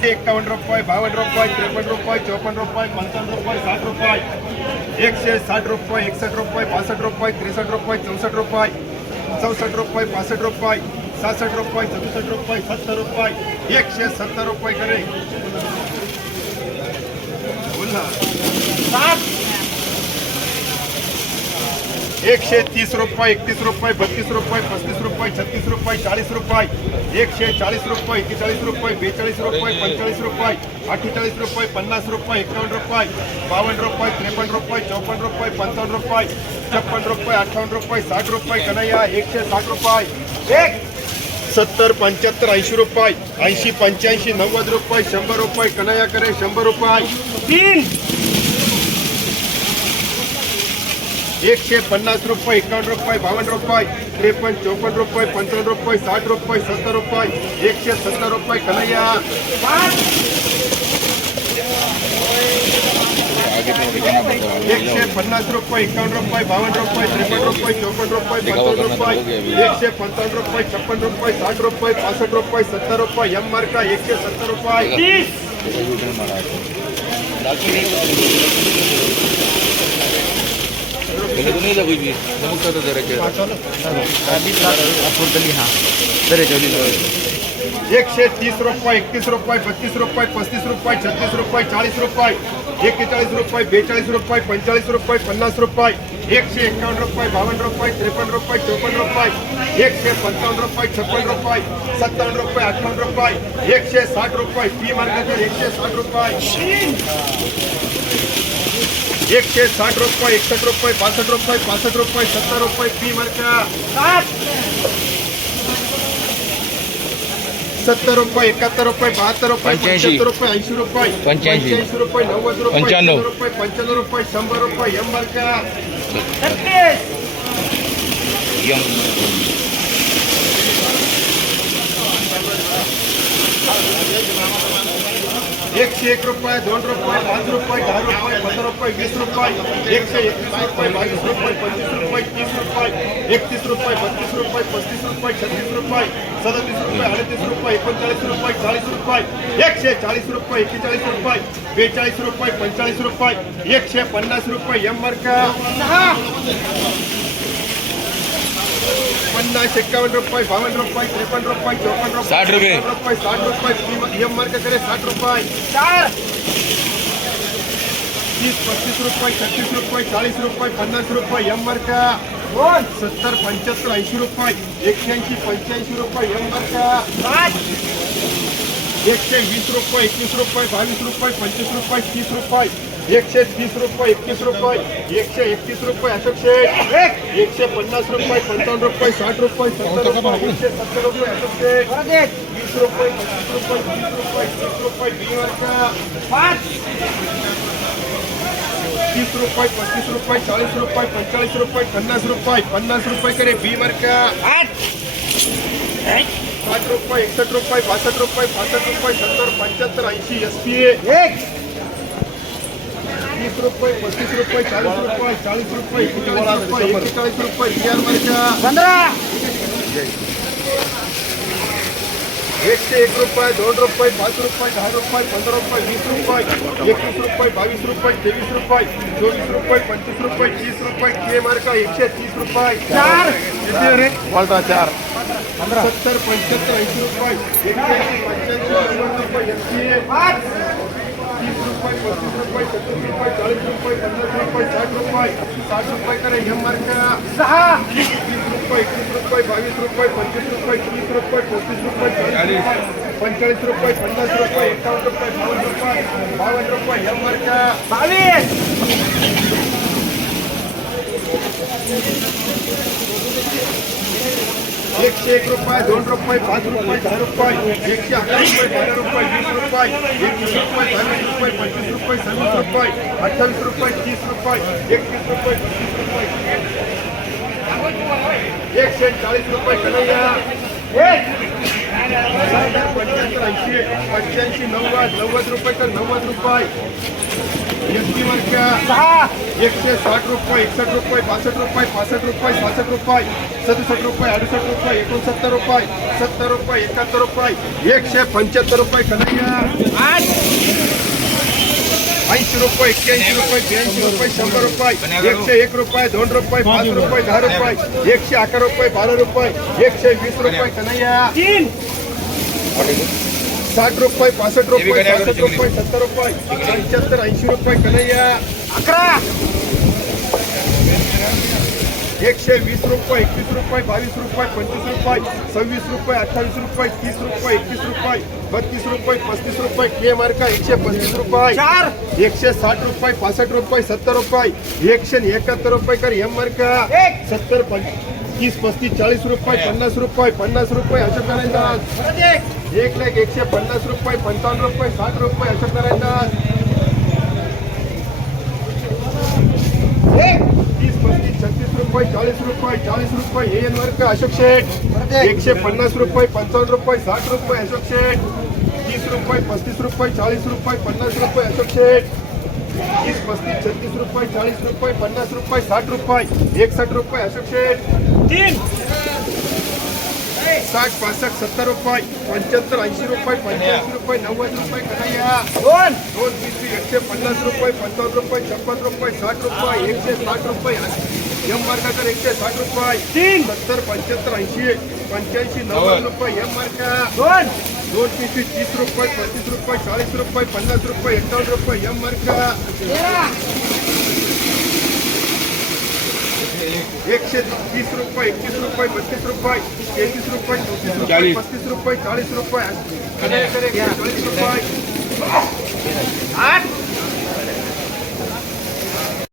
एकावन्न रुपये, बावन्न रुपये, त्रेपन्न रुपये, चौपन्न रुपये, पंचावन्न रुपये, साठ रुपये। एकशे साठ रुपये एकसष्ट रुपये बासष्ट रुपये त्रेसष्ट रुपये चौसष्ट रुपये चौसष्ट रुपये पासष्ट रुपये। सहासष्ट रुपये सदुसष्ट रुपये, सत्तर रुपये एकशे सत्तर रुपये करे। एकशे तीस रुपये एकतीस रुपये, बत्तीस रुपये पस्तीस रुपये, छत्तीस रुपये चाळीस रुपये। एकशे चाळीस रुपये एक्केचाळीस रुपये बेचाळीस रुपये पंचेचाळीस रुपये अठ्ठेचाळीस रुपये, पन्नास रुपये, एकावन्न रुपये बावन्न रुपये, त्रेपन्न रुपये, चौपन्न रुपये, पंचावन्न रुपये, छप्पन रुपये अठ्ठावन्न रुपये, साठ रुपये, कन्हैया एकशे साठ रुपये। एक सत्तर, पंच्याहत्तर, ऐंशी रुपये. ऐंशी, पंच्याऐंशी, नव्वद रुपये, शंभर रुपये, कन्हैया करे, शंभर रुपये. तीन. एकशे पन्नास रुपये, एकावन्न रुपये, बावन्न रुपये, त्रेपन्न, चौपन्न रुपये, पंचावन्न रुपये, साठ रुपये, सत्तर रुपये. एकशे सत्तर रुपये, कन्हैया. एकशे पन्नास रुपये एकावन्न रुपये बावन्न रुपये त्रेपन्न रुपये चौपन्न रुपये पंचावन्न रुपये एकशे पंचावन्न रुपये छप्पन रुपये साठ रुपये पासष्ट रुपये सत्तर रुपये एम मार्का एकशे सत्तर रुपये। तीस। एकशे तीस रुपये, एकतीस रुपये, बत्तीस रुपये, पस्तीस रुपये, छत्तीस रुपये, चाळीस रुपये एक्केचाळीस रुपये, बेचाळीस रुपये पंचेचाळीस रुपये, पन्नास रुपये, एकशे एकावन्न रुपये, बावन्न रुपये, त्रेपन्न रुपये, चौपन्न रुपये, एकशे पंचावन्न रुपये छप्पन रुपये, सत्तावन्न रुपये, अठ्ठावन्न रुपये, एकशे साठ रुपये पी मार्केट एकशे साठ रुपये. एकशे साठ रुपये, एकसष्ट रुपये, बासष्ट रुपये, पासष्ट रुपये, सत्तर रुपये पी मार्का सत्तर रुपये इकहत्तर रुपये बहत्तर रुपये. पंच्याहत्तर रुपये ऐंशी रुपये. पंच्याऐंशी रुपये नव्वद रुपये पंच्याण्णव. शंभर रुपये पंच्याण्णव रुपये शंभर रुपये एंबर का एकशे एक रुपये, दोन रुपये, पाच रुपये, दहा रुपये, पंधरा रुपये, वीस रुपये एकशे एकवीस रुपये, बावीस रुपये, पंचवीस रुपये, तीस रुपये, एकतीस रुपये, बत्तीस रुपये, पस्तीस रुपये, छत्तीस रुपये, सदतीस रुपये, अडतीस रुपये, एकोणचाळीस रुपये, चाळीस रुपये एकशे चाळीस रुपये, एक्केचाळीस रुपये, बेचाळीस रुपये, पंचेचाळीस रुपये एकशे पन्नास रुपये एंबर का पन्नास एक्कावन्न रुपये बावन्न रुपये त्रेपन्न रुपये चौपन्न रुपये साठ रुपये. सत्तर रुपये साठ रुपये एम मार्क करे साठ रुपये तीस पस्तीस रुपये छत्तीस रुपये चाळीस रुपये पन्नास रुपये एम मार्क सत्तर पंच्याहत्तर ऐंशी रुपये एकशे ऐंशी पंच्याऐंशी रुपये एम मार्क एकशे वीस रुपये एकवीस रुपये बावीस रुपये पंचवीस रुपये तीस रुपये एकशे तीस रुपये एकतीस रुपये एकशे एकतीस रुपये अशोक शेठ एकशे पन्नास रुपये पंचावन्न रुपये साठ रुपये सत्तर रुपये एकशे सत्तर रुपये अशोक शेठ वीस रुपये पस्तीस रुपये तीस रुपये तीस रुपये तीस रुपये पस्तीस रुपये चाळीस रुपये पंचेचाळीस रुपये पन्नास रुपये पन्नास रुपये करे बी वर्ग साठ रुपये एकसष्ट रुपये बासष्ट रुपये पासष्ट रुपये सत्तर पंच्याहत्तर ऐंशी एस पी एक। तीस रुपये पस्तीस रुपये चाळीस रुपये चाळीस रुपये एकेचाळीस रुपये एकेचाळीस रुपये एकशे एक रुपये दोन रुपये पाच रुपये दहा रुपये पंधरा रुपये वीस रुपये एकवीस रुपये बावीस रुपये तेवीस रुपये चोवीस रुपये पंचवीस रुपये तीस रुपये के मार्का एकशे तीस रुपये। चार। बोलता चार। सत्तर पंच्याहत्तर ऐंशी रुपये। एकशे पाच रुपये पस्तीस रुपये सत्तर रुपये चाळीस रुपये पन्नास रुपये साठ रुपये साठ रुपये करे एम मार्क सहा तीस रुपये एकतीस रुपये बावीस रुपये पंचवीस रुपये तीस रुपये पस्तीस रुपये चाळीस रुपये पंचेचाळीस रुपये पन्नास रुपये एकावन्न रुपये बावन्न रुपये बावन्न रुपये एम मार्क बावीस एकशे एक रुपये दोन रुपये पाच रुपये दहा रुपये एकशे अकरा रुपये बारा रुपये वीस रुपये एकवीस रुपये बावीस रुपये पंचवीस रुपये सव्वीस रुपये अठ्ठावीस रुपये तीस रुपये एकतीस रुपये बत्तीस रुपये एकशे चाळीस रुपये कन्हैया एक सहासष्ट पंच्याहत्तर ऐंशी पंच्याऐंशी नव्वद नव्वद रुपये तर नव्वद रुपये मार्क्या एकशे साठ रुपये एकसष्ट रुपये बासष्ट रुपये पासष्ट रुपये सहासष्ट रुपये सदुसष्ट रुपये अडुसष्ट रुपये एकोणसत्तर रुपये सत्तर रुपये एकाहत्तर रुपये एकशे पंच्याहत्तर रुपये कन्हैया। ऐंशी रुपये एक्क्याऐंशी रुपये ब्याऐंशी रुपये शंभर रुपये एकशे एक रुपये दोन रुपये पाच रुपये दहा रुपये एकशे अकरा रुपये बारा रुपये एकशे वीस रुपये कन्हैया। साठ रुपये पासष्ट रुपये पासष्ट रुपये सत्तर रुपये पंच्याहत्तर ऐंशी रुपये कन्हैया। अकरा! एकशे वीस रुपये एकवीस रुपये बावीस रुपये पंचवीस रुपये सव्वीस रुपये अठ्ठावीस रुपये तीस रुपये एकतीस रुपये बत्तीस रुपये पस्तीस रुपये के मार्का एकशे पस्तीस रुपये. चार! एकशे साठ रुपये पासष्ट रुपये सत्तर रुपये. एकशे एकाहत्तर रुपये कर एम मार्का एक. सत्तर पं- तीस पस्तीस चाळीस रुपये पन्नास रुपये पन्नास रुपये अशोक एक एक लाख एकशे पन्नास रुपये पंचावन्न रुपये साठ रुपये अशोक नारायणदास एक तीस पस्तीस छत्तीस रुपये चाळीस रुपये चाळीस रुपये एन वर्ग अशोक शेठ. एकशे पन्नास रुपये पंचावन्न रुपये साठ रुपये अशोक शेठ. तीस रुपये पस्तीस रुपये चाळीस रुपये पन्नास रुपये अशोक शेठ. तीस पस्तीस छत्तीस रुपये चाळीस रुपये पन्नास रुपये साठ रुपये एकसष्ट रुपये अशोक शेठ. तीन. साठ पासष्ट सत्तर रुपये पंच्याहत्तर ऐंशी रुपये पंच्याऐंशी रुपये नव्वद रुपये कन्हैया. दोन दोन वीस एकशे पन्नास रुपये पंचावन्न रुपये छप्पन रुपये साठ रुपये एकशे साठ रुपये एम मार्काकर एकशे साठ रुपये. तीन. सत्तर पंच्याहत्तर ऐंशी पंच्याऐंशी नव्वद रुपये एम मार्का दोन दोन तीसशे तीस रुपये पस्तीस रुपये चाळीस रुपये पन्नास रुपये एकावन्न रुपये એકસો વીસ રૂપિયા એકવીસ રૂપિયા બત્રીસ રૂપિયા તેત્રીસ રૂપિયા ચોત્રીસ રૂપિયા ચાલીસ રૂપિયા. ચાલીસ રૂપિયા. આઠ.